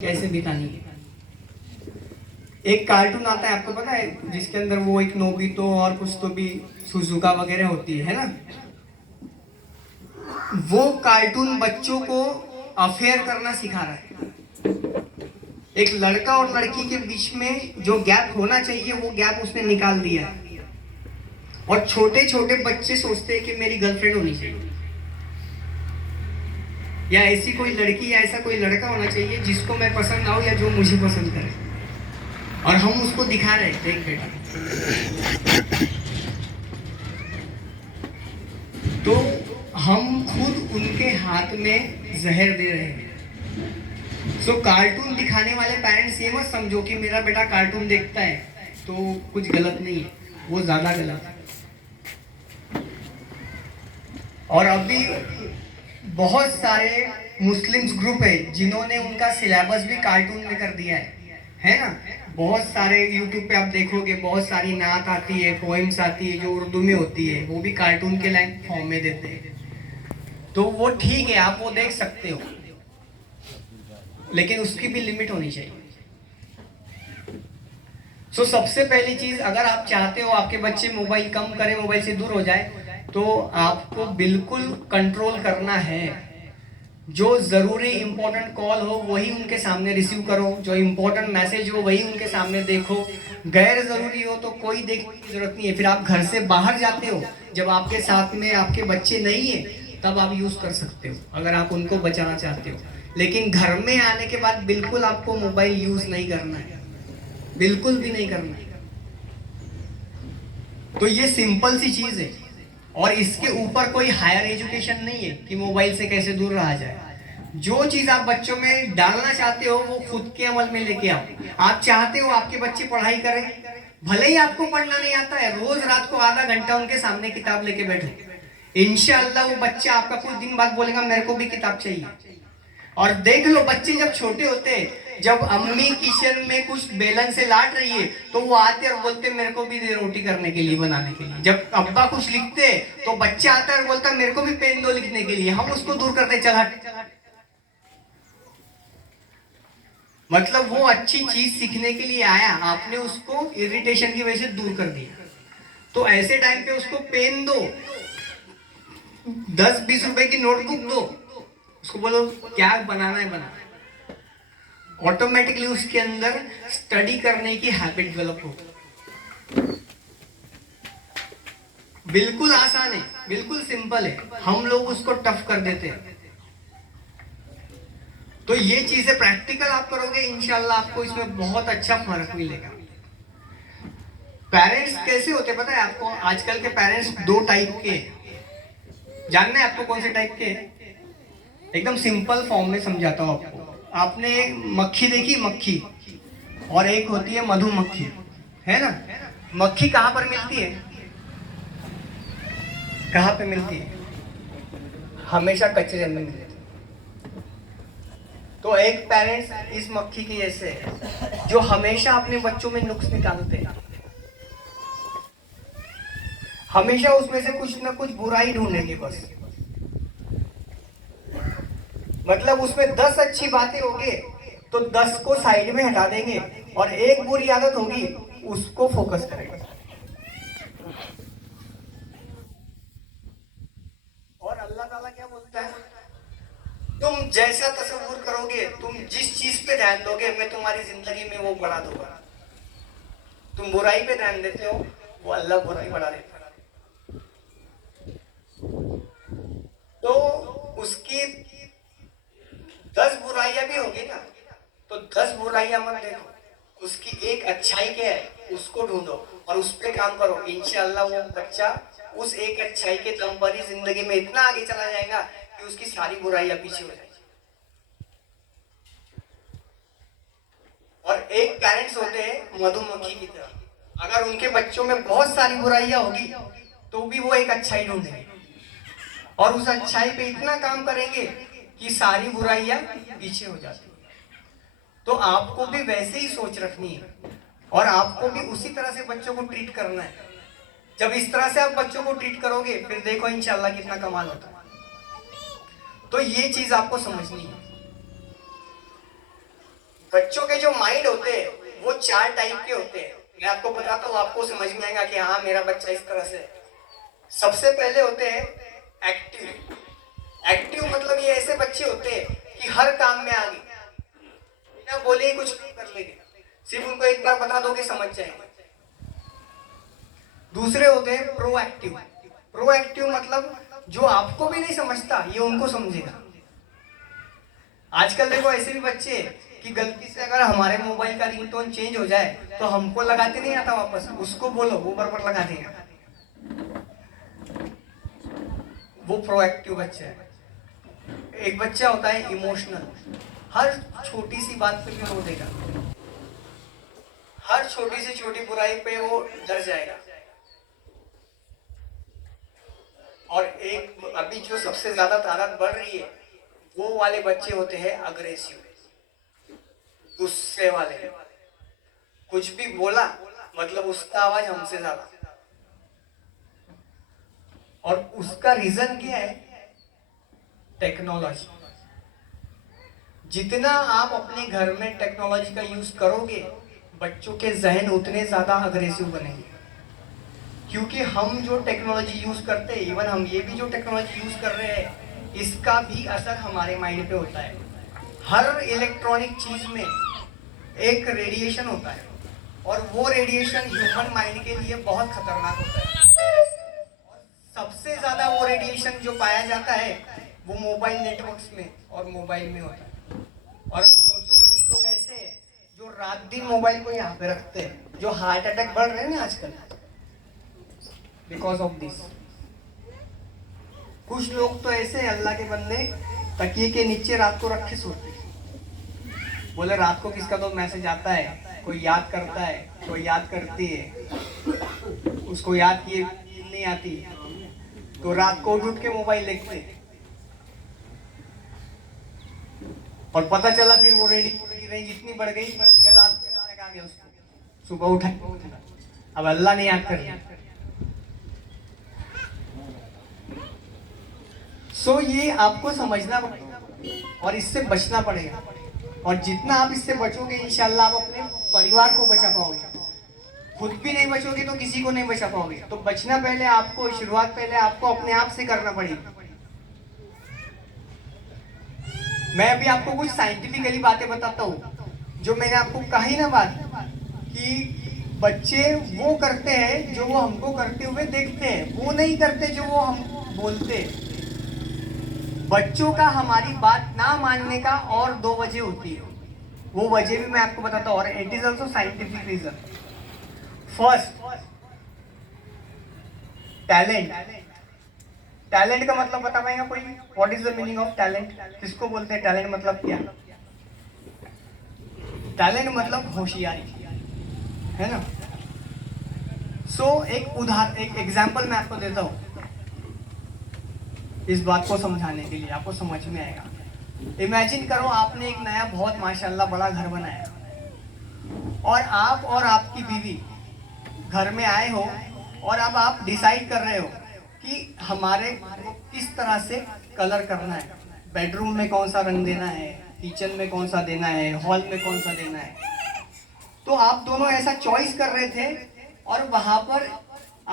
कैसे दिखानी है। एक कार्टून आता है, आपको पता है, जिसके अंदर वो एक नोबितो और कुछ तो भी सुजुका वगैरह होती है ना। वो कार्टून बच्चों को अफेयर करना सिखा रहा है। एक लड़का और लड़की के बीच में जो गैप होना चाहिए वो गैप उसने निकाल दिया है। और छोटे छोटे बच्चे सोचते हैं कि मेरी गर्लफ्रेंड होनी चाहिए, या ऐसी कोई लड़की या ऐसा कोई लड़का होना चाहिए जिसको मैं पसंद आऊं या जो मुझे पसंद करे। और हम उसको दिखा रहे हैं, देख बेटा। तो हम खुद उनके हाथ में जहर दे रहे हैं। सो कार्टून दिखाने वाले पेरेंट्स ये मत समझो कि मेरा बेटा कार्टून देखता है तो कुछ गलत नहीं है, वो ज्यादा गलत है। और अभी बहुत सारे मुस्लिम्स ग्रुप है जिन्होंने उनका सिलेबस भी कार्टून में कर दिया है ना। बहुत सारे यूट्यूब पे आप देखोगे, बहुत सारी नात आती है, पोइम्स आती है जो उर्दू में होती है, वो भी कार्टून के लाइन फॉर्म में देते हैं। तो वो ठीक है, आप वो देख सकते हो, लेकिन उसकी भी लिमिट होनी चाहिए। सो सबसे पहली चीज, अगर आप चाहते हो आपके बच्चे मोबाइल कम करें, मोबाइल से दूर हो जाए, तो आपको बिल्कुल कंट्रोल करना है। जो जरूरी इंपॉर्टेंट कॉल हो वही उनके सामने रिसीव करो, जो इंपॉर्टेंट मैसेज हो वही उनके सामने देखो। गैर जरूरी हो तो कोई देखने की जरूरत नहीं है। फिर आप घर से बाहर जाते हो, जब आपके साथ में आपके बच्चे नहीं है, तब आप यूज कर सकते हो अगर आप उनको बचाना चाहते हो। लेकिन घर में आने के बाद बिल्कुल आपको मोबाइल यूज नहीं करना है, बिल्कुल भी नहीं करना है। तो ये सिंपल सी चीज है, और इसके ऊपर कोई हायर एजुकेशन नहीं है कि मोबाइल से कैसे दूर रहा जाए। जो चीज आप बच्चों में डालना चाहते हो वो खुद के अमल में लेके आओ। आप चाहते हो आपके बच्चे पढ़ाई करें, भले ही आपको पढ़ना नहीं आता है, रोज रात को आधा घंटा उनके सामने किताब लेके बैठो। इंशाअल्लाह वो बच्चा आपका कुछ दिन बाद बोलेगा मेरे को भी किताब चाहिए। और देख लो, बच्चे जब छोटे होते हैं, जब अम्मी किचन में कुछ बेलन से लाट रही है तो वो आते और बोलते मेरे को भी दे रोटी करने के लिए, बनाने के लिए। जब अब्बा कुछ लिखते तो बच्चा आता है और बोलता मेरे को भी पेन दो लिखने के लिए, हम उसको दूर करते चल हट। मतलब वो अच्छी चीज सीखने के लिए आया, आपने उसको इरिटेशन की वजह से दूर कर दिया। तो ऐसे टाइम पे उसको पेन दो, 10-20 रुपए की नोटबुक दो, उसको बोलो क्या बनाना है बना। ऑटोमेटिकली उसके अंदर स्टडी करने की हैबिट डेवलप हो। बिल्कुल आसान है, बिल्कुल सिंपल है, हम लोग उसको टफ कर देते हैं। तो ये चीजें प्रैक्टिकल आप करोगे, इंशाल्लाह आपको इसमें बहुत अच्छा फर्क मिलेगा। पेरेंट्स कैसे होते पता है आपको? आजकल के पेरेंट्स दो टाइप के, जानना है आपको कौन से टाइप के? एकदम सिंपल फॉर्म में समझाता हूं आपको। आपने मक्खी देखी, मक्खी, और एक होती है मधुमक्खी, है ना। मक्खी कहां पर मिलती है? कहां पे मिलती है? हमेशा कचरे में मिलती है। तो एक पेरेंट्स इस मक्खी की जैसे है, जो हमेशा अपने बच्चों में नुक्स निकालते हैं, हमेशा उसमें से कुछ ना कुछ बुराई ढूंढेंगे बस। मतलब उसमें 10 अच्छी बातें होगी तो 10 को साइड में हटा देंगे, और एक बुरी आदत होगी उसको फोकस करेंगे। और अल्लाह ताला क्या बोलता है? तुम जैसा तसव्वुर करोगे, तुम जिस चीज पे ध्यान दोगे, मैं तुम्हारी जिंदगी में वो बढ़ा दूंगा। तुम बुराई पे ध्यान देते हो, वो अल्लाह बुराई बढ़ा देता है। तो उसकी 10 बुराइयां भी होगी ना, तो 10 बुराइयां मत देखो, उसकी एक अच्छाई क्या है उसको ढूंढो और उस पर काम करो। इंशाअल्लाह वो बच्चा उस एक अच्छाई के दम पर ही जिंदगी में इतना आगे चला जाएगा कि उसकी सारी बुराइयां पीछे हो जाएगी। और एक पेरेंट्स होते हैं मधुमक्खी की तरह, अगर उनके बच्चों में बहुत सारी बुराइयां होगी तो भी वो एक अच्छाई ढूंढेंगे और उस अच्छाई पे इतना काम करेंगे कि सारी बुराइयां पीछे हो जाती। तो आपको भी वैसे ही सोच रखनी है और आपको भी उसी तरह से बच्चों को ट्रीट करना है। जब इस तरह से आप बच्चों को ट्रीट करोगे, फिर देखो इंशाल्लाह कितना कमाल होता है। तो ये चीज आपको समझनी है। बच्चों के जो माइंड होते हैं वो 4 टाइप के होते हैं। मैं आपको बताता हूँ, आपको समझ में आएगा कि हाँ मेरा बच्चा इस तरह से है। सबसे पहले होते हैं एक्टिव। एक्टिव मतलब ये ऐसे बच्चे होते हैं कि हर काम में आगे, बिना बोले ही कुछ नहीं कर लेंगे, सिर्फ उनको एक बार बता दो कि समझ जाएंगे। दूसरे होते हैं प्रोएक्टिव। प्रोएक्टिव मतलब जो आपको भी नहीं समझता ये उनको समझेगा। आजकल देखो ऐसे भी बच्चे कि गलती से अगर हमारे मोबाइल का रिंगटोन चेंज हो जाए तो हमको लगाते नहीं आता वापस, उसको बोलो वो बराबर लगा देगा। वो प्रोएक्टिव बच्चा है। एक बच्चा होता है इमोशनल, हर छोटी सी बात पे भी रो देगा, हर छोटी से छोटी बुराई पे वो डर जाएगा। और एक अभी जो सबसे ज्यादा तादाद बढ़ रही है वो वाले बच्चे होते हैं अग्रेसिव, गुस्से वाले। कुछ भी बोला मतलब उसका आवाज हमसे ज्यादा। और उसका रीजन क्या है? टेक्नोलॉजी। जितना आप अपने घर में टेक्नोलॉजी का यूज करोगे बच्चों के जहन उतने ज्यादा अग्रेसिव बनेंगे। क्योंकि हम जो टेक्नोलॉजी यूज करते हैं, इवन हम ये भी जो टेक्नोलॉजी यूज कर रहे हैं, इसका भी असर हमारे माइंड पे होता है। हर इलेक्ट्रॉनिक चीज में एक रेडिएशन होता है और वो रेडिएशन ह्यूमन माइंड के लिए बहुत खतरनाक होता है। और सबसे ज्यादा वो रेडिएशन जो पाया जाता है वो मोबाइल नेटवर्क्स में और मोबाइल में होता है। और सोचो कुछ लोग ऐसे हैं जो रात दिन मोबाइल को यहाँ पे रखते हैं, जो हार्ट अटैक बढ़ रहे हैं ना आजकल बिकॉज ऑफ दिस। कुछ लोग तो ऐसे हैं अल्लाह के बंदे, तकिए के नीचे रात को रख के सोते हैं। बोले रात को किसका तो मैसेज आता है, कोई याद करता है, कोई याद करती है, उसको याद किए नहीं आती तो रात को उठ के मोबाइल देखते और पता चला फिर वो रेंज इतनी बढ़ गई कि रात में आ गया, उसको सुबह उठा अब अल्लाह ने याद कर लिया। सो ये आपको समझना पड़ेगा और इससे बचना पड़ेगा। और जितना आप इससे बचोगे इंशाल्लाह आप अपने परिवार को बचा पाओगे। खुद भी नहीं बचोगे तो किसी को नहीं बचा पाओगे। तो बचना पहले आपको, शुरुआत पहले आपको अपने आप से करना पड़ेगी। मैं अभी आपको कुछ साइंटिफिकली बातें बताता हूँ। जो मैंने आपको कही ना बात कि बच्चे वो करते हैं जो वो हमको करते हुए देखते हैं, वो नहीं करते जो वो हम बोलते हैं। बच्चों का हमारी बात ना मानने का और 2 वजह होती है, वो वजह भी मैं आपको बताता हूँ। और it is also scientific reason. First, talent. Talent का मतलब बता पाएगा कोई? What is the meaning of talent? किसको बोलते हैं टैलेंट मतलब क्या? टैलेंट मतलब होशियारी, है ना? सो एक एग्जांपल मैं आपको देता हूँ इस बात को समझाने के लिए, आपको समझ में आएगा। इमेजिन करो आपने एक नया बहुत माशाल्लाह बड़ा घर बनाया और आप और आपकी बीवी घर में आए हो और अब आप डिसाइड कर रहे हो कि हमारे को किस तरह से कलर करना है, बेडरूम में कौन सा रंग देना है, किचन में कौन सा देना है, हॉल में कौन सा देना है। तो आप दोनों ऐसा चॉइस कर रहे थे और वहां पर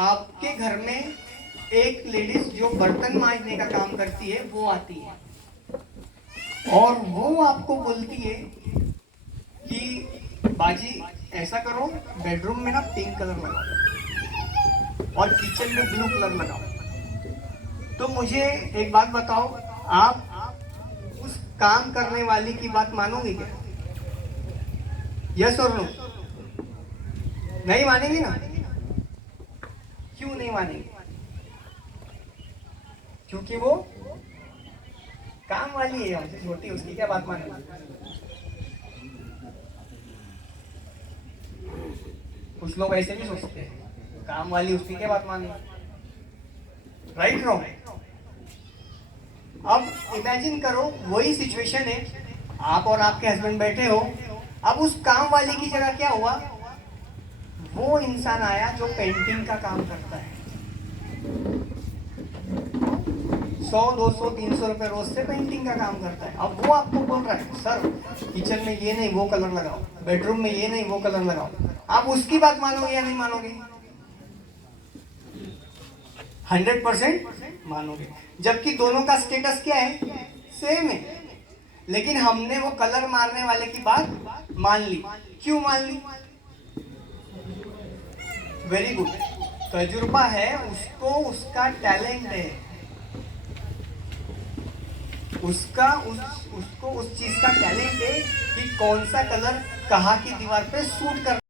आपके घर में एक लेडीज जो बर्तन मांजने का काम करती है वो आती है और वो आपको बोलती है कि बाजी ऐसा करो, बेडरूम में ना पिंक कलर लगाओ और किचन में ब्लू कलर लगाओ। तो मुझे एक बात बताओ, आप उस काम करने वाली की बात मानोगे क्या? यस और नो? नहीं मानेंगे ना? क्यों नहीं मानेंगे? क्योंकि वो काम वाली है, हमसे छोटी, उसकी क्या बात मानेंगे? कुछ लोग ऐसे भी सोचते हैं, काम वाली उसकी क्या बात मानेंगे? Right no? अब इमेजिन करो वही सिचुएशन है, आप और आपके हस्बैंड बैठे हो। अब उस काम वाली की जगह क्या हुआ, वो इंसान आया जो पेंटिंग का काम करता है। 100 200 300 रुपए रोज से पेंटिंग का काम करता है। अब वो आपको बोल रहा है सर किचन में ये नहीं वो कलर लगाओ, बेडरूम में ये नहीं वो कलर लगाओ, आप उसकी बात मानोगे या नहीं मानोगे? 100% मानोगे, जबकि दोनों का स्टेटस क्या है, सेम है। लेकिन हमने वो कलर मारने वाले की बात मान ली। क्यों मान ली? वेरी गुड, तजुर्बा है उसको, उसका टैलेंट है, उसको उस चीज का टैलेंट है कि कौन सा कलर कहाँ की दीवार पे सूट कर